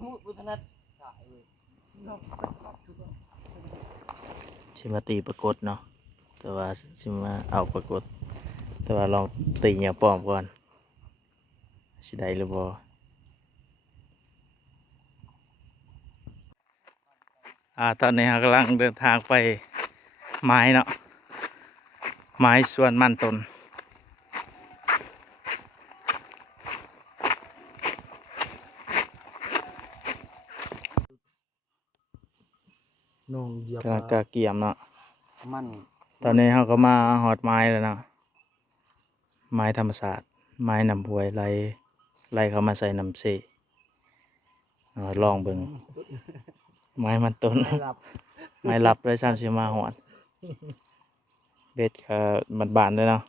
พุทธนัทสายเลยสิมาตีปรากฏเนาะแต่ว่าสิมาเอาปรากฏแต่ว่าลองตีเหยียบป้อมก่อนสิได้หรือบ่ตอนนี้เรากำลังเดินทางไปไม้เนาะไม้สวนมันต้นน้องเหยียบ กำลังกะเกียมเนาะ มัน ตอนนี้เราก็มาหอดไม้แล้วเนาะไม้ธรรมศาสตร์ไม้นำหวยไล่เขามาใส่น้ำเสลองเบิ่งไม้มันต้น ไม่หลับ ไม้รับด้วยซ้ำสิมาหอดเบ็ดบานๆด้วยเนาะ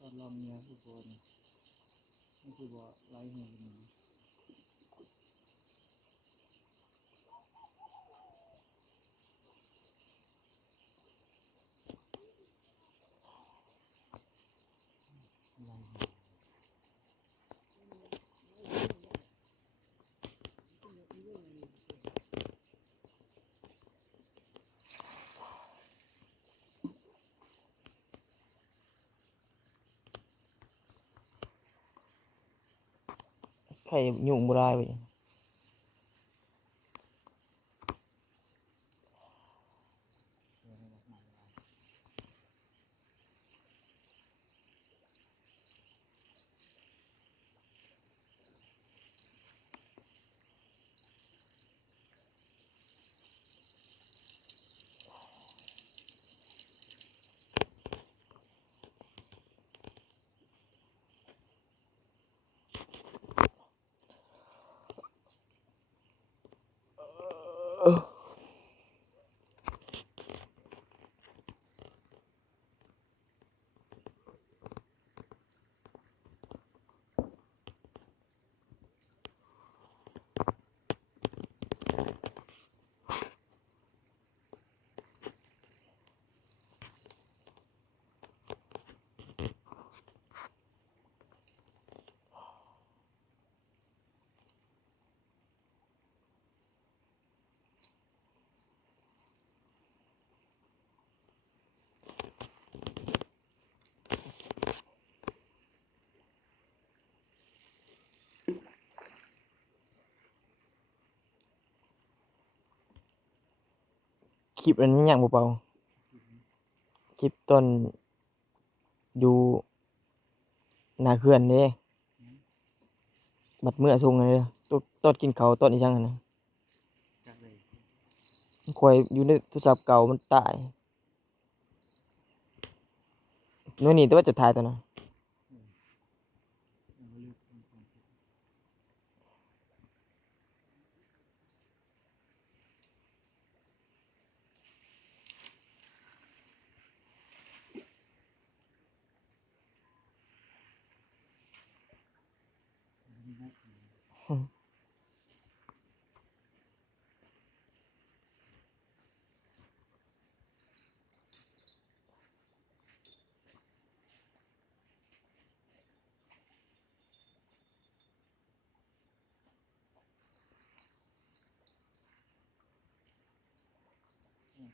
ตอนลมเนี่ยทุกคนนี่คือบ่ไล่หูไข่ยุ่งบ่ได้เว้ยคลิปอันนี้ยังบ่เบาคลิปต้นอยู่หน้าเขื่อนเด้บัดเมื่อส่งเลยต้นกินเขาวต้นอีจังหั่นน่ะข่อยอยู่ในโทรศัพท์เก่ามันตายนู่นนี่แต่ว่าจะถ่ายตัวน่ะ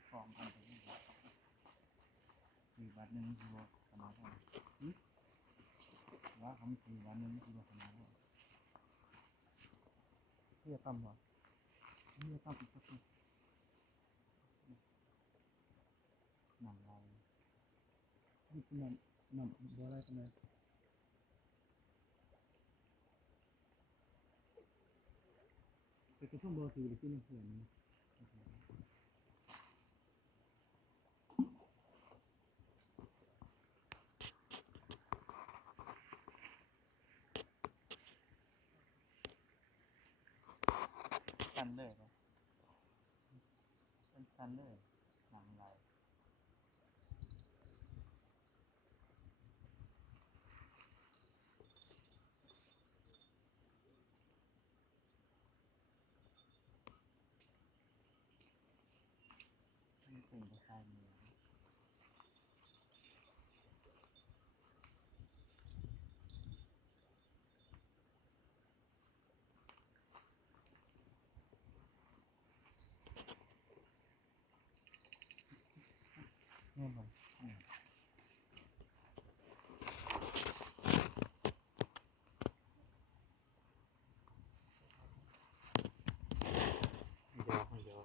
ของกันคือวันนึงคือว่าขนาดนั้นว่าคำคือวันนึงคือว่าขนาดนั้นเพื่อตั้มเหรอเพื่อตั้มอีกสักทีหนังเราที่เป็น น้ำบ่อะไรกันเลยไปกระชุ่มบ่อถือหรือที่นี่เห็น ชันเลยนะเป็นชันเลยหนังไหลมันเป็นคล้ายๆมือนี่มันเดี๋ยวเดี๋ยว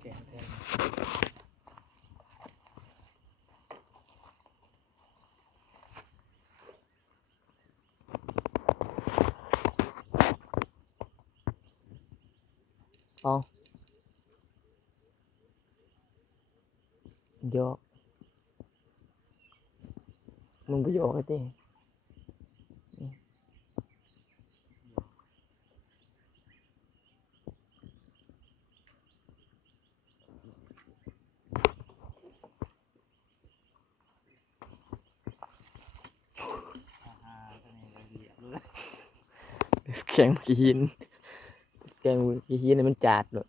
แกะได้เอาเยอะมึงไปโยกไอ้ติตัวนี้ละเอียดเลย แข็งกี่หินแกงกี่หินนี่มันจาดเลย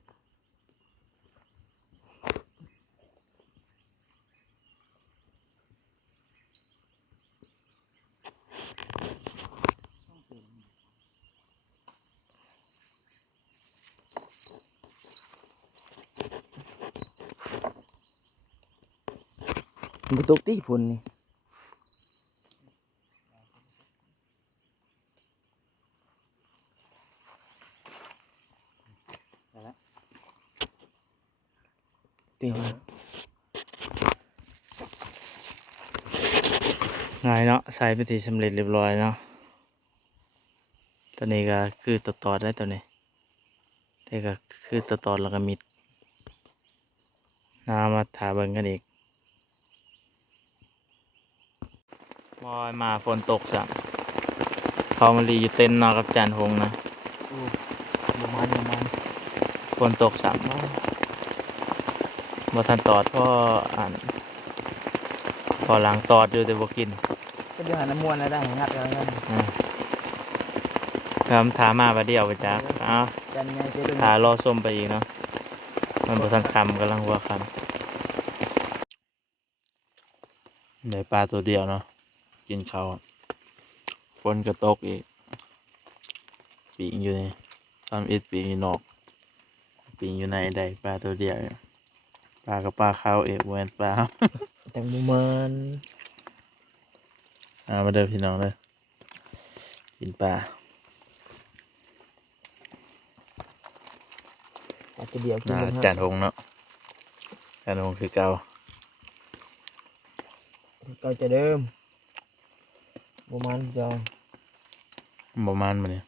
มันตกตีพุ่นนี่ตีมัน ง่ายเนาะใส่ไปนที่สำเร็จเรียบร้อยเนาะตัวนี้ก็คือต่อได้ตัวนี้แต่ก็คือต่อแล้วก็มิดน้ำมาถาเบิ่งกันอีกมอยมาฝนตกจ้ะเขามารีอยู่เต็นท์เนอนกับจานหงนะ โอ้ประมาณฝนตกสามบ่ทันตอดเพราะอ่านพอหลังตอดอยู่แต่บ่กิน ก็เดี๋ยวหาน้ำมวนแล้วได้งัดแล้วนั่น ครับถามมาประเดี๋ยวไปจ้าอ้าว จันไงเจ๊ดึง ถารอส้มไปอีกเนาะมันบ่ทันคำกำลังหัวคำได้ปลาตัวเดียวเนาะกินเขาวฝนก็ตกอีกปีกอยู่นี่ตอนอิดปีกอยู่นอกปีกอยู่ในได้ปลาตัวเดียวปลากับปลาขาวเอกแวนปลา แตงโมมัน มาเด้อพี่น้องเด้อกินปลา อาจจะเดียวกิน จานหงเนาะจานหงคือเก่า ก็จะเดิม ประมาณจะ ประมาณมาเนี่ย